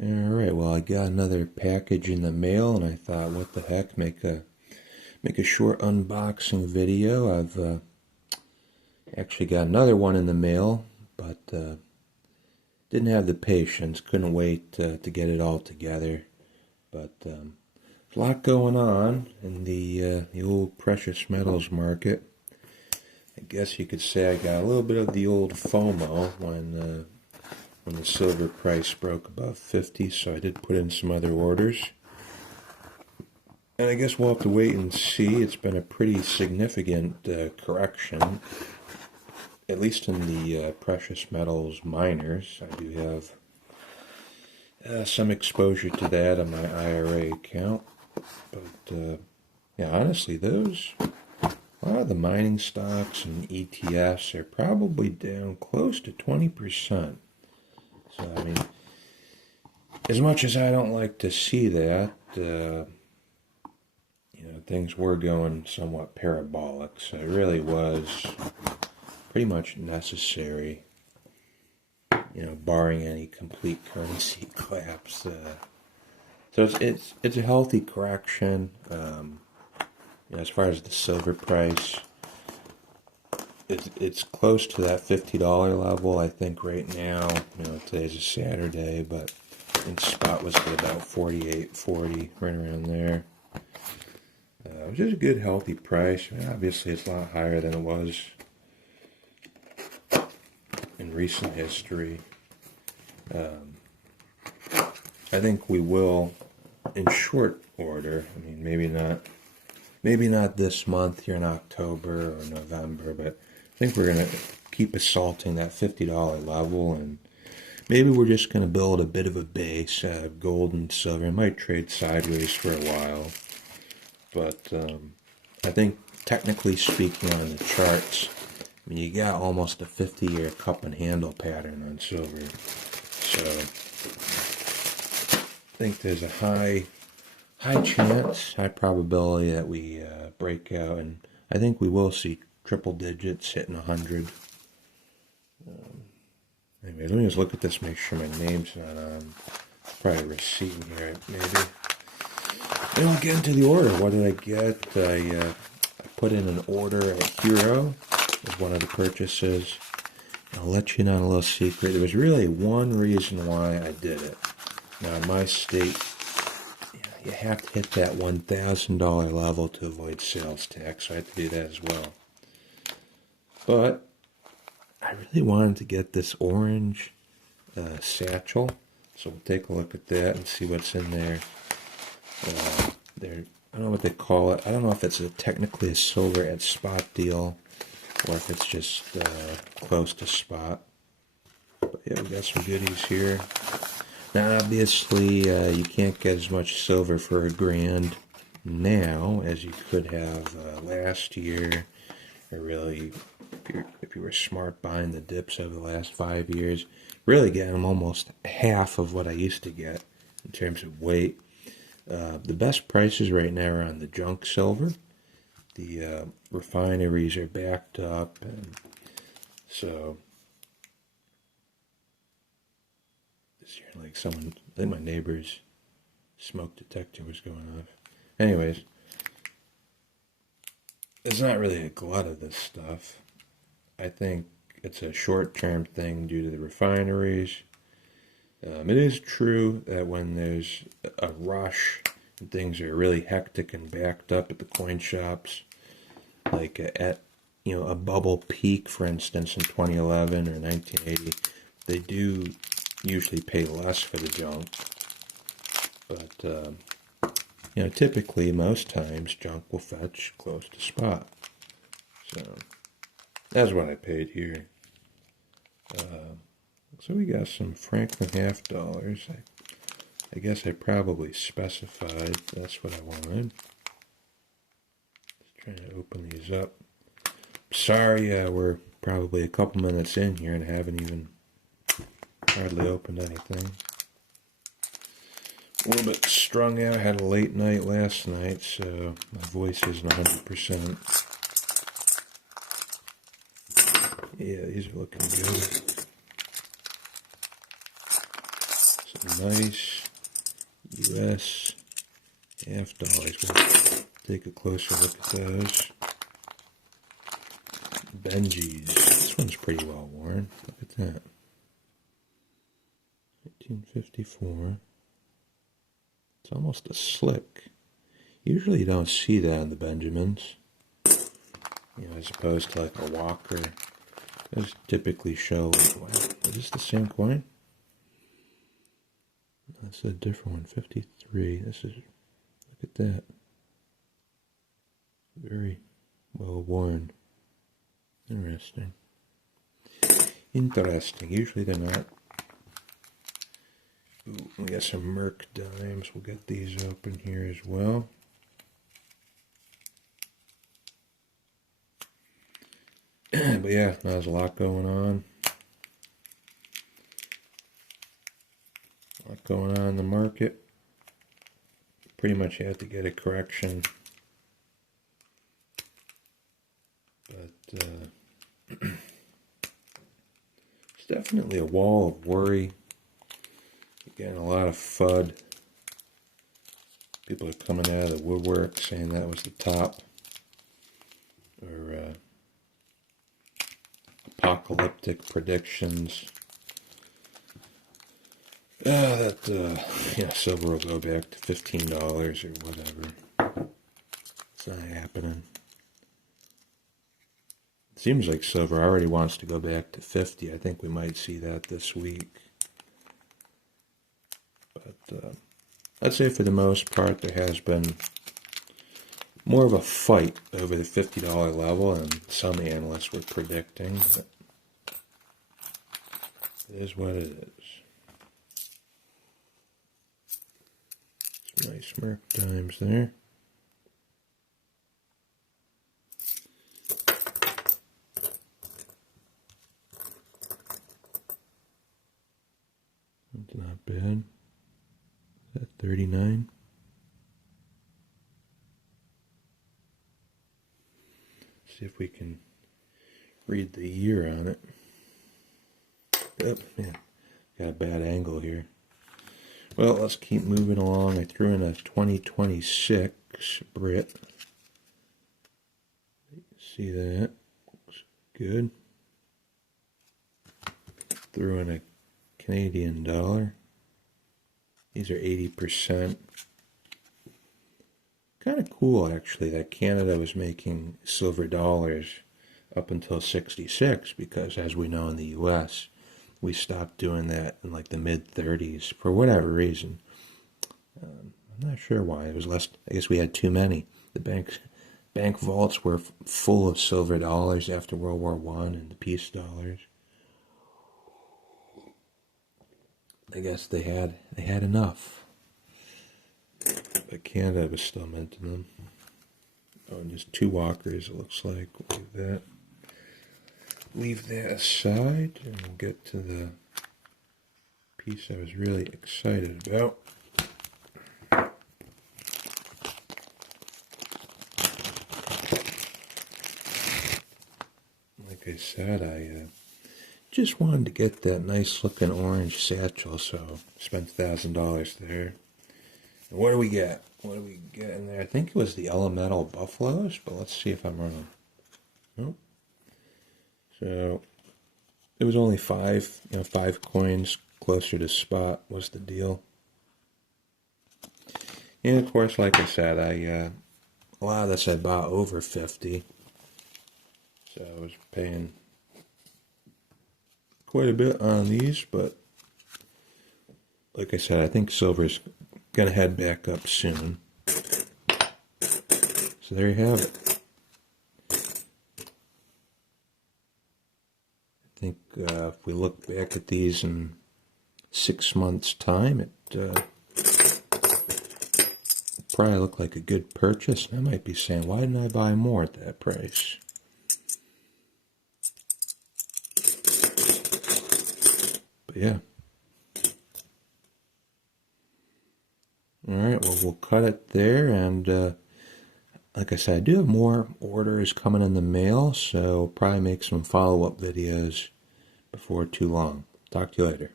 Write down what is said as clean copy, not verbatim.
Alright, well I got another package in the mail and I thought what the heck, make a short unboxing video. I've actually got another one in the mail, but didn't have the patience, couldn't wait to get it all together. But there's a lot going on in the old precious metals market. I guess you could say I got a little bit of the old FOMO when the silver price broke above 50, so I did put in some other orders. And I guess we'll have to wait and see. It's been a pretty significant correction, at least in the precious metals miners. I do have some exposure to that on my IRA account. But yeah, honestly, a lot of the mining stocks and ETFs are probably down close to 20%. So, I mean, as much as I don't like to see that, things were going somewhat parabolic, so it really was pretty much necessary, barring any complete currency collapse. So it's a healthy correction. As far as the silver price, it's close to that $50 level, I think, right now. Today's a Saturday, but I think spot was at about 48.40, right around there. Which is a good, healthy price. I mean, obviously, it's a lot higher than it was in recent history. I think we will, in short order. I mean, maybe not this month here in October or November, but I think we're gonna keep assaulting that $50 level, and maybe we're just gonna build a bit of a base. Gold and silver, it might trade sideways for a while. But I think, technically speaking, on the charts, I mean, you got almost a 50-year cup and handle pattern on silver. So I think there's a high chance, high probability that we break out, and I think we will see triple digits hitting 100. Anyway, let me just look at this, make sure my name's not on. Probably a receipt in here, maybe. Then we'll get into the order. What did I get? I put in an order at Hero as one of the purchases. I'll let you know a little secret. There was really one reason why I did it. Now, in my state, you have to hit that $1,000 level to avoid sales tax, so I had to do that as well. But I really wanted to get this orange satchel, so we'll take a look at that and see what's in there. I don't know what they call it. I don't know if it's technically a silver at spot deal or if it's just close to spot. But yeah, we got some goodies here. Now, obviously, you can't get as much silver for $1,000 now as you could have last year, or really, if you were smart buying the dips over the last 5 years, really getting them almost half of what I used to get in terms of weight. The best prices right now are on the junk silver. The refineries are backed up, and so this year, like I think my neighbor's smoke detector was going off. Anyways, it's not really a glut of this stuff. I think it's a short-term thing due to the refineries. It is true that when there's a rush and things are really hectic and backed up at the coin shops, like at a bubble peak, for instance, in 2011 or 1980, they do usually pay less for the junk. But typically, most times, junk will fetch close to spot. So that's what I paid here. So we got some Franklin half dollars. I guess I probably specified that's what I wanted. Just trying to open these up. Sorry, we're probably a couple minutes in here and I haven't even hardly opened anything. A little bit strung out. I had a late night last night, so my voice isn't 100%. Yeah, these are looking good. nice US half dollars. We'll take a closer look at those. Benjis. This one's pretty well worn. Look at that. 1954. It's almost a slick. Usually you don't see that in the Benjamins. You know, as opposed to like a Walker. Those typically show, wow, is this the same coin? That's a different one, 53. This is, look at that. Very well worn. Interesting. Interesting. Usually they're not. Ooh, we got some Merc dimes. We'll get these open here as well. But yeah, there's a lot going on. A lot going on in the market. Pretty much had to get a correction. But it's definitely a wall of worry. You're getting a lot of FUD. People are coming out of the woodwork saying that was the top. Or apocalyptic predictions. That silver will go back to $15 or whatever. It's not happening. It seems like silver already wants to go back to 50. I think we might see that this week. But I'd say for the most part there has been more of a fight over the $50 level than some analysts were predicting. But it is what it is. Some nice Merc dimes there. That's not bad. Is that 39? See if we can read the year on it. Oh, man, got a bad angle here. Well, let's keep moving along. I threw in a 2026 Brit. See that? Looks good. Threw in a Canadian dollar. These are 80%. Kind of cool, actually, that Canada was making silver dollars up until 66, because as we know in the U.S., we stopped doing that in like the mid-30s for whatever reason. I'm not sure why. It was less. I guess we had too many. The bank vaults were full of silver dollars after World War I and the peace dollars. I guess they had enough. But Canada was still minting them. Oh, and just two Walkers, it looks like. We'll leave that aside, and we'll get to the piece I was really excited about. Like I said, I just wanted to get that nice looking orange satchel, so spent $1,000 there. And what do we get? What do we get in there? I think it was the Elemental Buffaloes, but let's see if I'm wrong. Nope. So it was only 5 coins closer to spot was the deal. And of course, like I said, a lot of this I bought over 50, so I was paying quite a bit on these. But like I said, I think silver's gonna head back up soon. So there you have it. I think if we look back at these in 6 months' time, it probably look like a good purchase. And I might be saying, why didn't I buy more at that price? But yeah. Alright, well, we'll cut it there. And like I said, I do have more orders coming in the mail, so I'll probably make some follow-up videos before too long. Talk to you later.